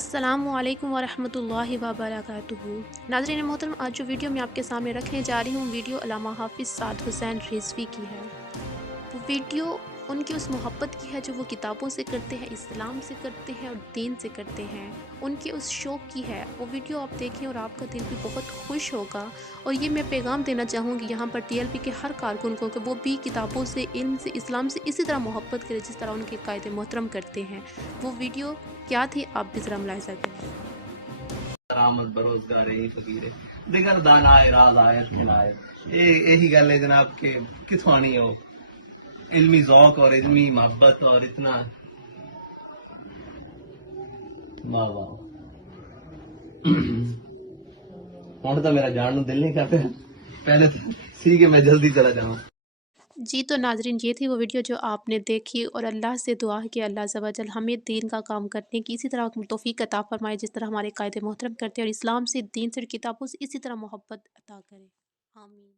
अस्सलामु अलैकुम वरहमतुल्लाहि वबरकातुहू। नाज़रीन मोहतरम, आज जो वीडियो मैं आपके सामने रखने जा रही हूँ, वीडियो अल्लामा हाफिज़ साद हुसैन रिज़वी की है। वो वीडियो उनकी उस मोहब्बत की है जो वो किताबों से करते हैं, इस्लाम से करते हैं और दीन से करते हैं। उनके उस शौक़ की है। वो वीडियो आप देखें और आपका दिल भी बहुत खुश होगा। और ये मैं पैगाम देना चाहूँगी यहाँ पर टीएलपी के हर कारकुन को कि वो भी किताबों से, इल्म से, इस्लाम से इसी तरह मोहब्बत करें जिस तरह उनके कायदे मोहतरम करते हैं। वो वीडियो क्या थी, आप भी ज़रा मुलाहिज़ा करें। आमद बरोजगार ही फकीर दिगर दाना राज आयत खिलाए। यही गल है जनाब के किथों आनी हो इल्मी ज़ौक और इल्मी मोहब्बत और इतना वाह वाह। हुण तो मेरा जान नूं दिल नहीं करता, पहले तो सी कि मैं जल्दी चला जाऊं। जी तो नाज़रीन, ये थी वो वीडियो जो आपने देखी और अल्लाह से दुआ है कि अल्लाह अज़्ज़ व जल हमें दीन का काम करने की इसी तरह तौफ़ीक अता फ़रमाए जिस तरह हमारे कायदे मोहतरम करते हैं और इस्लाम से, दीन से और किताबों से इसी तरह मोहब्बत अता करे। आमीन।